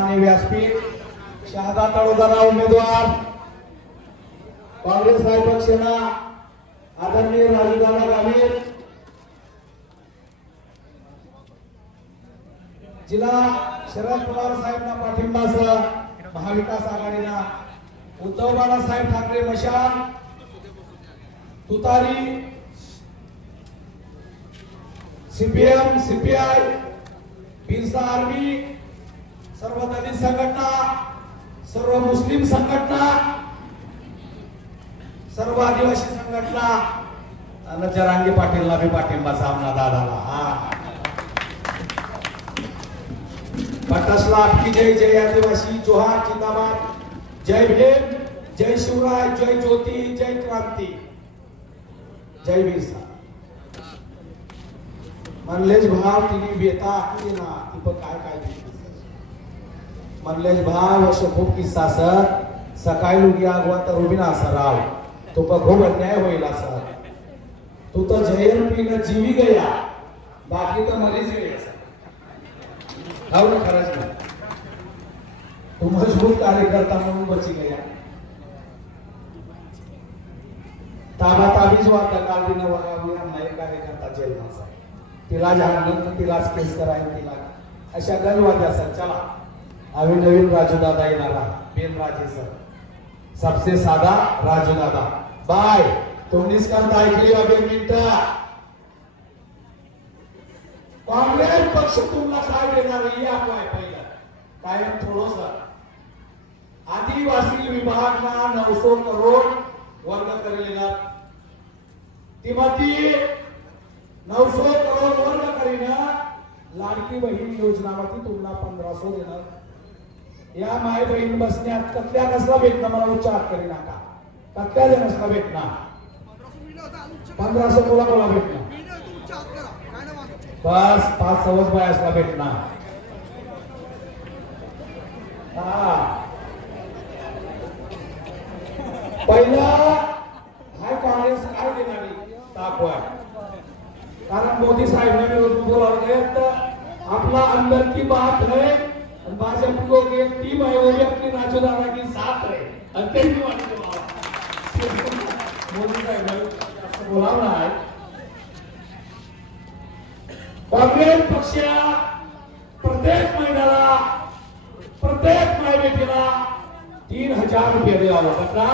सन्मान्य व्यासपीठ शहादा तळोदारा उमेदवार काँग्रेस रायपक सेना आदरणीय राजूदादा गावीर जिल्हा शरद पवार साहेबांना पाठिंबासह महाविकास आघाडीला उद्धव बाळासाहेब ठाकरे मशाल तुतारी सीपीएम सीपीआय बिरसा आर्मी सर्व दलित संघटना सर्व मुस्लिम संघटना सर्व आदिवासी संघटना आणि जरांगी पाटीलला बी पाठिंबा सामना दादाला हा. पटासला आपकी जय जय आदिवासी जोहार जिंदाबाद. जय भीम जय शिवराय जय ज्योती जय क्रांती. जय बिरसा म्हणलेच भाव तिने बेता आखली ना ती पण काय काय म्हणलेच भाव असं खूप किस्सा सर. सकाळी लुगी आगवा तर उभी असा राव तो खूप अन्याय होईल असा तू तर जयन पिन जीवी गया. बाकी तर मरीच गया खाऊ ना खरंच ना तू मजबूत कार्यकर्ता म्हणून बची गया. ताबा ताबीज वाटत काल दिन वगावली नाही कार्यकर्ता जेलमाचा तिला झाडलं तिलाच केस करायला तिला. अशा गजवाद्या असतात चला. आम्ही नवीन राजू दादा येणारा बेन राजे सर. सबसे साधा राजू दादा बाय. तोंडीच कांत ऐकली अभिन दोन मिनिट. काँग्रेस पक्ष तुम्हाला काय देणार ही अफवा पहिला कायम थोडस आदिवासी विभागना नऊशे करोड वर्ग करेलेला तिमती नऊशे करोड वर्ग करीन लाडकी बहीण योजनामध्ये तुम्हाला पंधराशे देणार. या माय बहीण बसण्यात कतल्या कसला भेटणं मला उच्चार करी नका. कतल्या नसला भेटणार? पंधराशे कोला कोला भेटणार. बस पाच सवस बायासला भेटणार. हा. पहिला हाय काँग्रेस काय देणारी दाखवा. कारण मोदी साहेबांनी बोलावलं तर आपला अंदर की बात है? भाजपा को एक टीम है वो भी अपनी राजू दादा की साथ है अंतिम की वाटते मोदी साहेबांनी असं बोलावलं आहे. काँग्रेस पक्ष प्रत्येक महिन्याला प्रत्येक माय तीन हजार रुपये द्यावा आता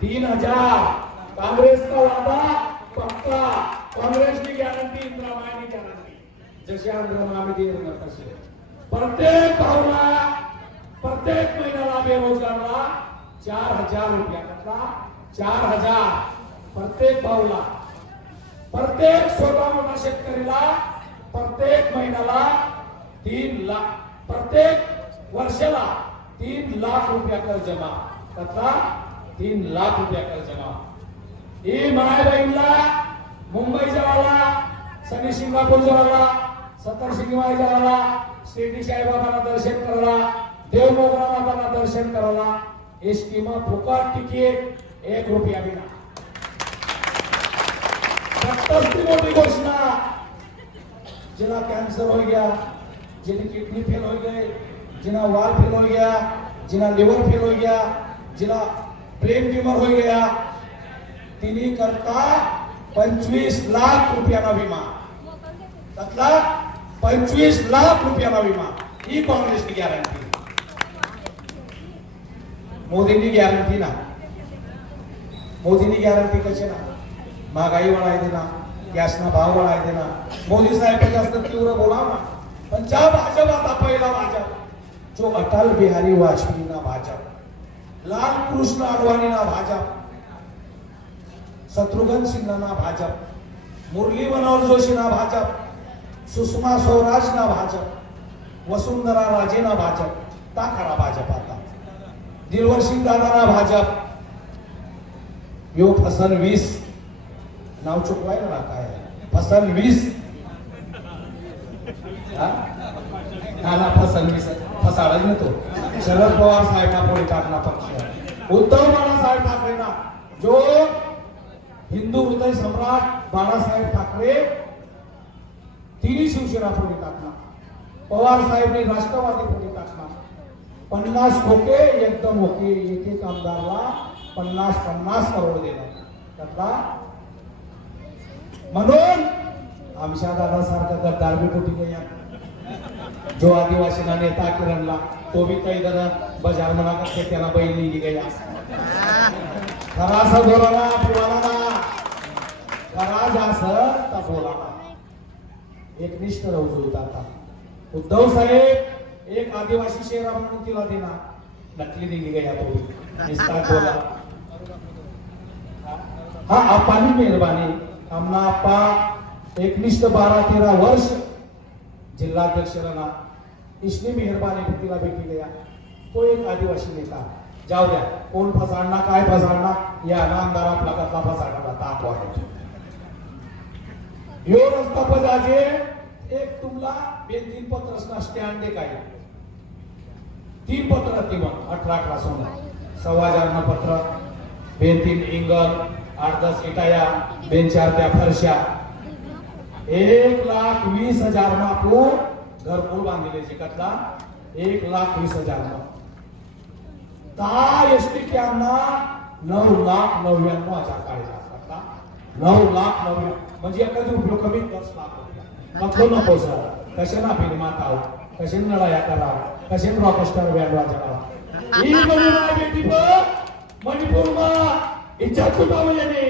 तीन हजार. काँग्रेसचा वादा पक्का काँग्रेसची गॅरंटी इंदिरा गॅरंटी जशी आंध्र आम्ही देणार तसे प्रत्येक भावना प्रत्येक महिन्याला बेरोजगारला चार हजार रुपया. कसा चार हजार प्रत्येक भाऊला प्रत्येक स्वतः मोठा शेतकरीला प्रत्येक महिन्याला तीन लाख प्रत्येक वर्षाला तीन लाख रुपया कर जमा करता तीन लाख रुपया कर जमा ही माय बहीणला मुंबई जावाला सनी सिंगापूर जावाला सतर सिंगमाई जावाला शिर्डी साईबाबांना दर्शन करायला देवमोगरा बाबांना दर्शन करायला हे स्कीमा फुकट तिकीट एक रुपया विना सत्तरची मोठी घोषणा. जिन्हें कैंसर हो गया जिन्हें किडनी फेल हो गए जिन्हें वाल फेल हो गया जिन्हें लिवर फेल हो गया जिन्हें ब्रेन ट्यूमर हो गया. तिन्ही करता पंचवीस लाख रुपयाना बीमा त्यातला पंचवीस लाख रुपयाला विमा. ही काँग्रेसची गॅरंटी मोदींनी गॅरंटी ना. मोदींनी गॅरंटी कशी ना? महागाई वाढाय देना गॅसना भाव वाढाय देना. मोदी साहेब जास्त तीव्र बोला ना. पण ज्या भाजप आता पहिला भाजप जो अटल बिहारी वाजपेयी ना भाजप लाल कृष्ण अडवाणी ना भाजप शत्रुघ्न सिन्हा ना भाजप मुरली मनोहर जोशी ना भाजप सुषमा स्वराज ना भाजप वसुंधरा राजे ना भाजप ता खरा भाजप आता. दिलवर सिंग दादा ना भाजप. यो फसन वीस. नाव चुकवायला ना काय? फसन वीस. नाना फसन वीस. फसाळच ना तो. शरद पवार साहेबना पुढे टाकला पक्ष? उद्धव बाळासाहेब ठाकरेंना जो हिंदू हृदय सम्राट बाळासाहेब ठाकरे तिन्ही शिवसेना पुढे टाकला पवार साहेबने राष्ट्रवादी पुढे टाकला पन्नास खोके एकदम ओके एक एक आमदारला पन्नास पन्नास करोड देणार. त्यातला म्हणून आमच्या दादासारखा गद्दार बी कुठे गया जो आदिवासीना नेता किरणला तो बी काही जण बजार म्हणा करते त्याला बैल निघी गया खरा असं बोला ना बोला ना. खरा जास बोला ना एकनिष्ठ राहू जुळत आता उद्धव साहेब एक आदिवासी शेरा म्हणून तिला देणार. नकली दिली गया तो निस्तार बोला हा आपानी मेहरबानी. आमना आपा एकनिष्ठ बारा तेरा वर्ष जिल्हाध्यक्ष रहा इसने मेहरबानी तिला भेटी गया. तो एक आदिवासी नेता. जाऊ द्या. कोण फसाडणार काय फसाडणार? या नामदार आपला कसला फसाडणार? आता आहे ह्यो रस्ता पजाजे एक तुमला बे तीन पत्र असणार स्टँड एक आहे तीन पत्र ती मग अठरा अठरा सोळा सव्वा जागना पत्र बेन तीन इंगल आठ दस इटाया बेन चार त्या फरशा। एक लाख वीस हजार मा आपू घरकुल बांधिले जिकतला एक लाख वीस हजार मा। दहा एस टी कॅम्पना नऊ लाख नव्याण्णव हजार काढला नऊ लाख नव्याण्णव म्हणजे एखादी उपयोग कमी दस लाख नको नको सर कसे ना फिल्मात आहो? कसे लढाया करा? कसे रॉकस्टार बँड वाजवा ही मणिपुर बेटी पर मा. इच्छा चुकावं येणे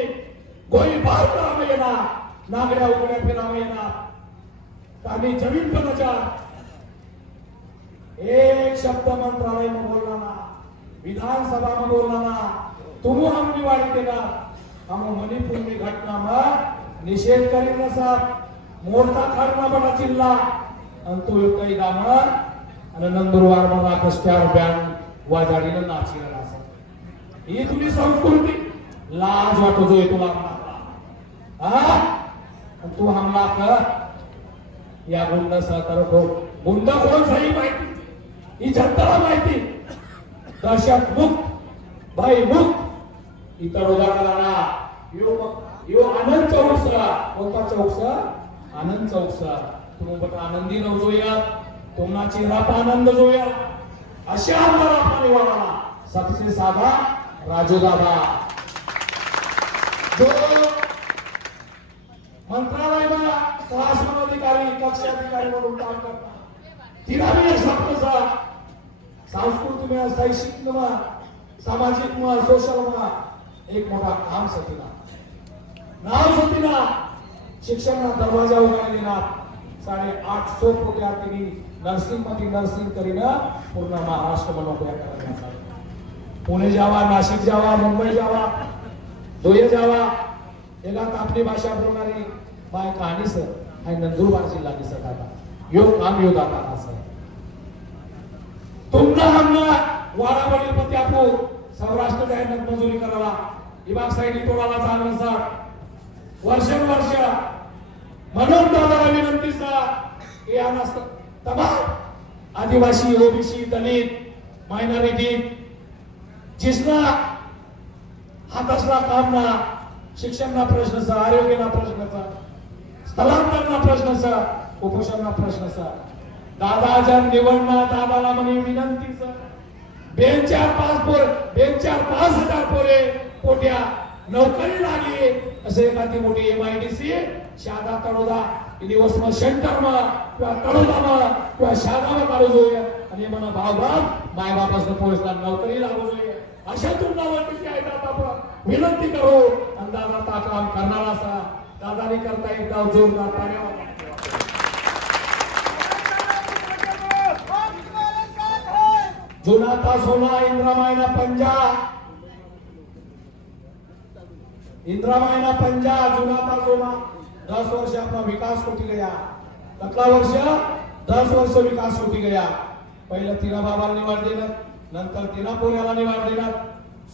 गोळी बार करावं येणार नागड्या उघड्या फिरावं येणार आम्ही जमीन पदाच्या एक शब्द मंत्रालय में बोलना ना विधानसभा में बोलना ना तुम हम निवाड़ी देना हम मणिपुर में घटना में निषेध करी नसा मोर्चा काढना बडा जिल्हा. आणि तो काही दामण. आणि नंदुरबार मला कस्ट्यार बँड वाजाडीनं नाचिलं असं ही तुझी संस्कृती. लाज वाटतो जो तुला. हा? तू हमला कर. या गुंड सहकार हो. गुंड कोण सही माहिती? ही जनताला माहिती. दहशत मुक्त. भय मुक्त इतर उदाहरणाला. यो यो आनंद चौकसा कोणता चौकसा आनंद चौकसा तुम्ही बट आनंदी न जोया तुम्हाला चेहरा आनंद जोया. अशा आमदार आपला निवडला सबसे साधा राजू दादा जो मंत्रालयाला क्लास अधिकारी कक्ष अधिकारी म्हणून काम करतात तिला मी एक स्वप्नचा सांस्कृतिक शैक्षिक म्हणा सामाजिक म्हणा सोशल म्हणा एक मोठा काम सतीला नाव सतीना शिक्षण दरवाजा उघाडी दिला. साडे सो कोट्या तिने नर्सिंगमध्ये नर्सिंग करीन पूर्ण महाराष्ट्र नोकऱ्या करण्यासाठी पुणे जावा नाशिक जावा मुंबई जावा धुळे जावा. एका आपली भाषा बोलणारी बाय कहाणी सर. हाय नंदुरबार जिल्हा दिसत आता योग काम योग आता तुमचा तुमना वाडा वडील पती आपू सौराष्ट्र जाहीर मजुरी करावा. विभाग साईडी तोडाला चाललं सर. वर्षानुवर्ष. म्हणून दादाला विनंतीचा की या तमाम आदिवासी ओबीसी दलित मायनॉरिटी जिसना हातासला कामना शिक्षणना प्रश्नचा आरोग्यना प्रश्नचा स्थलांतरना प्रश्नचा उपोषणना प्रश्नचा. दादा जर निवडणं दादाला म्हणे विनंतीचं. बेन चार पाच पोर बेन चार पाच हजार पोरे पोट्या नोकरी लागली. असे एखादी मोठी M I D C Shahada Taloda दिवसमा शेंटरमा किंवा तळोदा मा किंवा शादामा काढू जोय आणि म्हणा भावभाव मायबापासून पोहोचला नोकरी लागू जोय अशा तुमच्यावरती जे आहेत आपण विनंती करू आणि दादा ता काम करणार असा. दादानी करता एकदा जोरदार पाण्यावर. जुनाता सोना इंद्रामायना पंजा. इंद्रामायना पंजा जुना था जुना दस वर्ष अपना विकास कोटी गया. कतला वर्ष दस वर्ष विकास कोटी गया. पहिलं तिला बाबाला निवाड देणार नंतर तिला पोऱ्याला निवाड देणार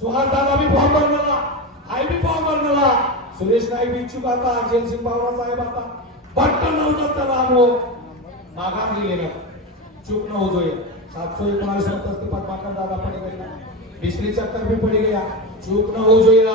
सुहास दादा बी फॉर्म भरणारा आई भी फॉर्म भरणारा. सुरेश नाईक इच्छुक आता अजय सिंह बाबा साहेब आता. पट्ट नव्हतं तर राम हो. नहीं गेलेलं चुप न हो जोये सातशे एकोणावीस सत्तर ते पद्माकर दादा पडे गेला तिसरी चक्कर भी पडी गया. चुप न हो जोईला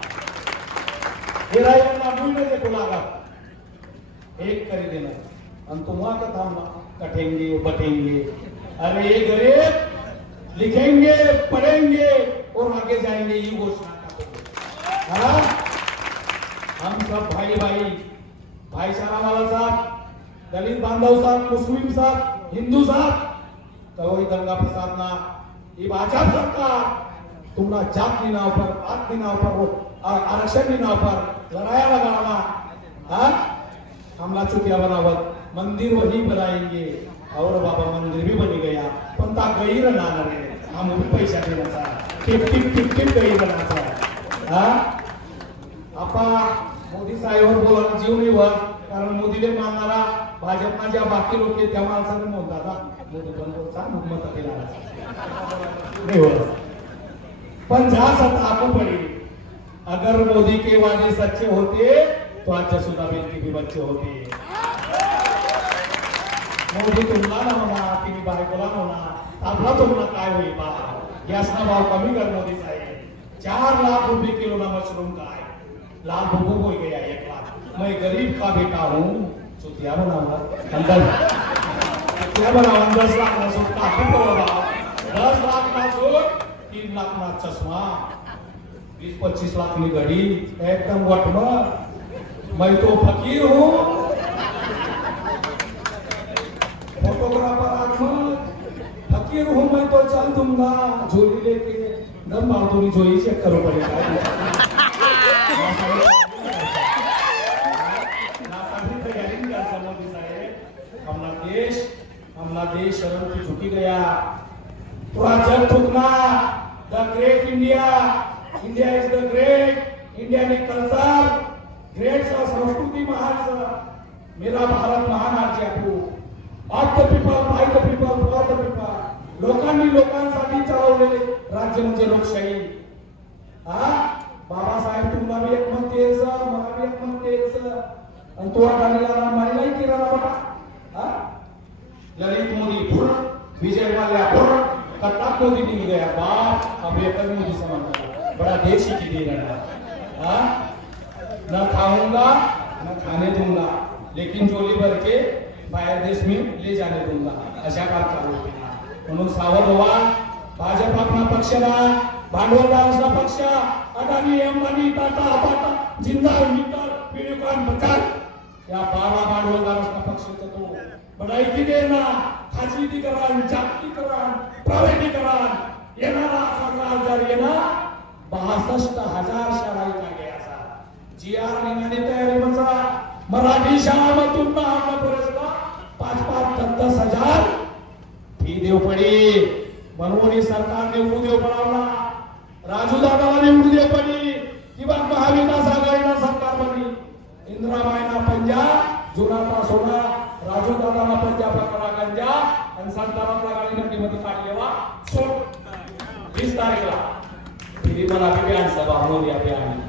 हिरायांना मिळणं देखो लागत एक करी देणार. आणि तुम्हा का थांबा? कटेंगे बटेंगे अरे ये गरीब लिखेंगे पढ़ेंगे और आगे जाएंगे ये घोषणा हम सब भाई भाई भाईचारा वाला साथ दलित बांधव साथ मुस्लिम साथ हिंदू साथ कवई दंगा फसाद ना ये भाजपा सरकार तुम्हारा जात के नाव पर बात के नाव पर आरक्षण के नाव पर लड़ाया लगाना हाँ? हमला चुकिया बनावत मंदिर वही बनाएंगे. और बाबा मंदिर भी बन गया. पण ता गैर नाना रे हम भी पैसा देण्याचा. टिप टिप टिप टिप गैर बनाचा हा? आपा मोदी साहेबांवर बोलायला जीव नाही वर. कारण मोदीले मानणारा भाजपना ज्या बाकी लोक आहेत त्या माणसाने म्हणतात हा, मोदी बंद मग मत दिला नाही होत. पण जा सत्ता आपको पड़ी अगर मोदी के वादे सच्चे होते तो आज जसुदा बेन के भी बच्चे होते? मोदी तुमला ना होणार तुम्ही बायकोला ना होणार आपला तुमला काय होईल बा गॅसना भाव कमी कर मोदी साहेब. चार लाख रुपये किलो ना मशरूम का है लाख रुपये हो गया एक लाख? मैं गरीब का बेटा हूँ. चुतिया बनाऊंगा अंदर. क्या बनाऊंगा दस लाख ना सूट काफी पड़ेगा दस लाख ना सूट तीन लाख ना चश्मा बीस पच्चीस लाख की घड़ी एकदम वटमर मैं तो फकीर हूँ. फोटोग्राफर अहमद फकीर हूँ मैं तो चल दूंगा. झोली लेके. दम बहादुरी झोली चेक करो पड़ेगा देश हमारा देश शरण की झुकी गया. तो आज जग थूकना. The great India. India is the great India ने कल्चर ग्रेट संस्कृति महान मेरा भारत महान राज्य आपू of the people by the people for the people लोकांनी लोकांसाठी चालवलेले राज्य म्हणजे लोकशाही. हा? बाबासाहेब तुम्हाला बी एक म्हणते मला बी एक म्हणते आणि तो अडाणीला मारिलाही केला बाबा. हा? ललित मोदी फुर विजय माल्या फुर कट्टा मोदी निकल गया बाप अब एक मोदी समजला बड़ा देश की दे रहा है? हाँ? न खाऊंगा न खाने दूंगा लेकिन जोली भर के बाहेर देश में ले जाने दूंगा। अशा काळ चालू होते म्हणून सावध व्हा भाजप आपला पक्ष राहा भांडवलदारांचा पक्ष अदानी अंबानी टाटा अपाटा जिंदाल मित्तल व्हिडिओकॉन बचाल या बारा भांडवलदारांचा पक्ष तो बडाईकी देणार खाजगीकरण जागतिकरण प्रायव्हेटीकरण येणारा सरकार जर येणार बासष्ट हजार शाळा काय असा जी आर निघाली तयारी म्हणजे मराठी शाळामधून पर्यंत पाच पाच दस दस हजार फी देव पडी म्हणून ही सरकारने उडू देव पडावला राजू दादाला निवडू देव पडी किंवा महाविकास आघाडीला सरकार बनी इंदिराबाईना पंजा जुनाता सोना राजू दादाला पंजा पकडा गंजा आणि संतानातला गाडी नदीमध्ये काढलेला सोड वीस तारीखला फिरी मला अभियान सभा मोदी अभियान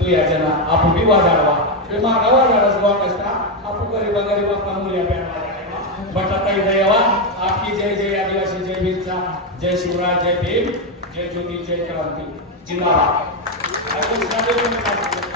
तो याच्या आपू बी वाजाडवा ते मागा वाजाडस गोवा कष्टा आपू गरीबा गरीबा का मोदी अभियान वाजाडवा बटाताई दयावा आपकी जय जय आदिवासी जय बिरसा जय शिवराज जय भीम जय ज्योति जय क्रांति. जिंदाबाद.